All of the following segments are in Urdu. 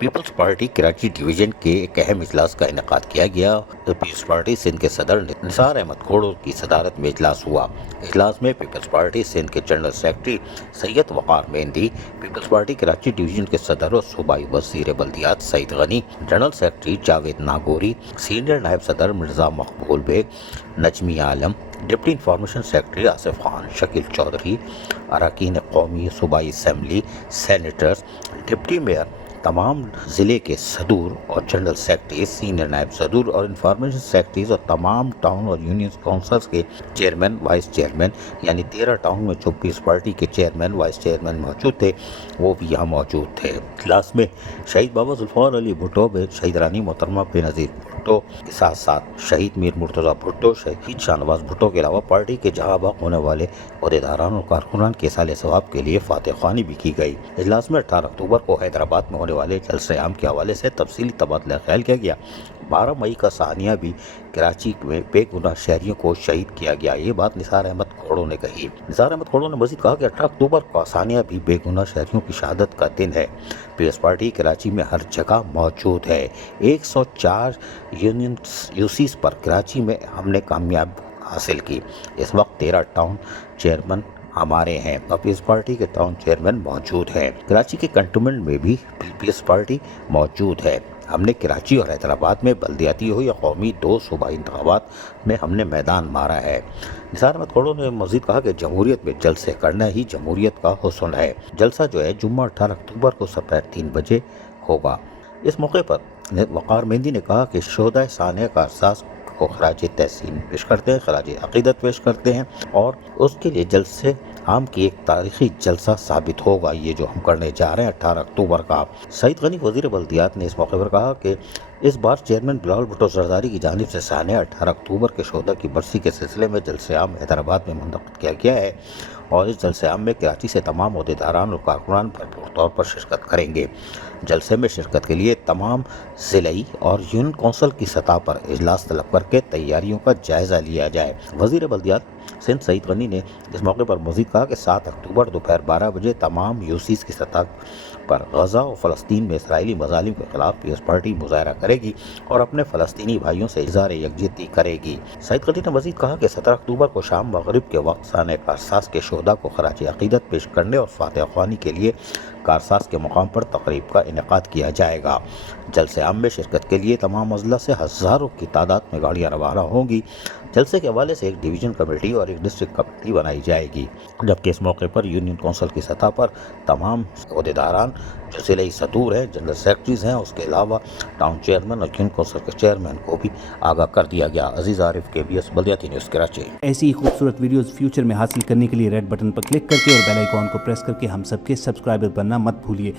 پیپلز پارٹی کراچی ڈویژن کے ایک اہم اجلاس کا انعقاد کیا گیا۔ پیپلز پارٹی سندھ کے صدر نثار احمد کھوڑو کی صدارت میں اجلاس ہوا۔ اجلاس میں پیپلز پارٹی سندھ کے general secretary Syed Waqar Mehndi, Peoples Party Karachi division کے صدر اور صوبائی وزیر بلدیات Saeed Ghani, general secretary Javed Nagori, senior نائب صدر Mirza Maqbool Baig, Najmi Alam, deputy information secretary Asif Khan, Shakeel Chaudhry, اراکین قومی صوبائی اسمبلی، سینیٹرز، ڈپٹی میئر، تمام ضلع کے صدور اور جنرل سیکرٹری، سینئر نائب صدور اور انفارمیشن سیکرٹریز اور تمام ٹاؤن اور یونین کونسلز کے چیئرمین، وائس چیئرمین، یعنی 13 ٹاؤن میں 24 پارٹی کے چیئرمین، وائس چیئرمین موجود تھے، وہ بھی یہاں موجود تھے۔ اجلاس میں شہید بابا ذوالفقار علی بھٹو، شہید رانی محترمہ بے نظیر بھٹو کے ساتھ ساتھ شہید میر مرتضیٰ بھٹو، شہید شاہ نواز بھٹو کے علاوہ پارٹی کے جہاں بحق ہونے والے عہدیداران اور کارکنان کے سال ثواب کے لیے فاتح خوانی بھی کی گئی۔ اجلاس میں 18 اکتوبر کو حیدرآباد میں ہونے والے جلسہ عام کے حوالے سے تفصیلی تبادلہ خیال کیا گیا۔ 12 مئی کا سانیہ بھی کراچی میں بے گناہ شہریوں کو شہید کیا گیا۔ یہ بات نثار احمد کھوڑو نے کہی۔ نثار احمد کھوڑو نے مزید کہا کہ 18 اکتوبر کا سانیہ بھی بے گناہ شہریوں کی شہادت کا دن ہے۔ پیپلز پارٹی کراچی میں ہر جگہ موجود ہے۔ 104 یوسیز پر کراچی میں ہم نے کامیاب حاصل کی۔ اس وقت 13 ٹاؤن چیئرمین ہمارے ہیں اور پیپلز پارٹی کے ٹاؤن چیئرمین موجود ہیں۔ کراچی کے کنٹونمنٹ میں بھی پیپلز پارٹی موجود ہے۔ ہم نے کراچی اور حیدرآباد میں بلدیاتی ہو یا قومی 2 صوبائی انتخابات میں ہم نے میدان مارا ہے۔ نثار احمد کھوڑو نے مزید کہا کہ جمہوریت میں جلسے کرنا ہی جمہوریت کا حسن ہے۔ جلسہ جو ہے جمعہ 18 اکتوبر کو دوپہر 3 بجے ہوگا۔ اس موقع پر وقار مہندی نے کہا کہ شہدائے سانیہ کا احساس کو خراج تحسین پیش کرتے ہیں، خراج عقیدت پیش کرتے ہیں اور اس کے لیے جلسے عام کی ایک تاریخی جلسہ ثابت ہوگا یہ جو ہم کرنے جا رہے ہیں 18 اکتوبر کا۔ سعید غنی وزیر بلدیات نے اس موقع پر کہا کہ اس بار چیئرمین بلاول بھٹو زرداری کی جانب سے سانیہ 18 اکتوبر کے شہداء کی برسی کے سلسلے میں جلسہ عام حیدرآباد میں منعقد کیا گیا ہے اور اس جلسہ عام میں کراچی سے تمام عہدیداران اور کارکنان بھرپور طور پر شرکت کریں گے۔ جلسے میں شرکت کے لیے تمام ضلعی اور یونین کونسل کی سطح پر اجلاس طلب کر کے تیاریوں کا جائزہ لیا جائے۔ وزیر بلدیات سندھ سعید غنی نے اس موقع پر مزید کہا کہ 7 اکتوبر دوپہر 12 بجے تمام یوسیز کی سطح پر غزہ و فلسطین میں اسرائیلی مظالم کے خلاف پیپلز پارٹی مظاہرہ کرے گی اور اپنے فلسطینی بھائیوں سے اظہار یکجہتی کرے گی۔ سعید غنی نے مزید کہا کہ 17 اکتوبر کو شام مغرب کے وقت سانیہ کارساز کے شہداء کو خراج عقیدت پیش کرنے اور فاتح خوانی کے لیے کارساز کے مقام پر تقریب کا انعقاد کیا جائے گا۔ جلسے عام میں شرکت کے لیے تمام اضلاع سے ہزاروں کی تعداد میں گاڑیاں روانہ ہوں گی۔ جلسے کے حوالے سے ایک ڈویژن کمیٹی اور ایک ڈسٹرکٹ کمیٹی بنائی جائے گی، جبکہ اس موقع پر یونین کونسل کی سطح پر تمام عہدیداران جو ضلعی صدور ہیں، جنرل سیکرٹریز ہیں، اس کے علاوہ ٹاؤن چیئرمین اور یونین کونسل کے چیئرمین کو بھی آگاہ کر دیا گیا۔ عزیز عارف، KBS بلدیاتی نیوز کراچی۔ ایسی ہی خوبصورت ویڈیوز فیوچر میں حاصل کرنے کے لیے ریڈ بٹن پر کلک کر کے اور بیل آئیکن کو پریس کر کے ہم سب کے سبسکرائبر بننا مت بھولیے۔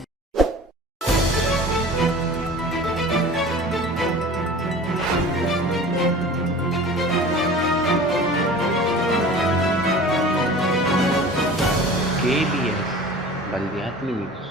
KBS بلدیات news.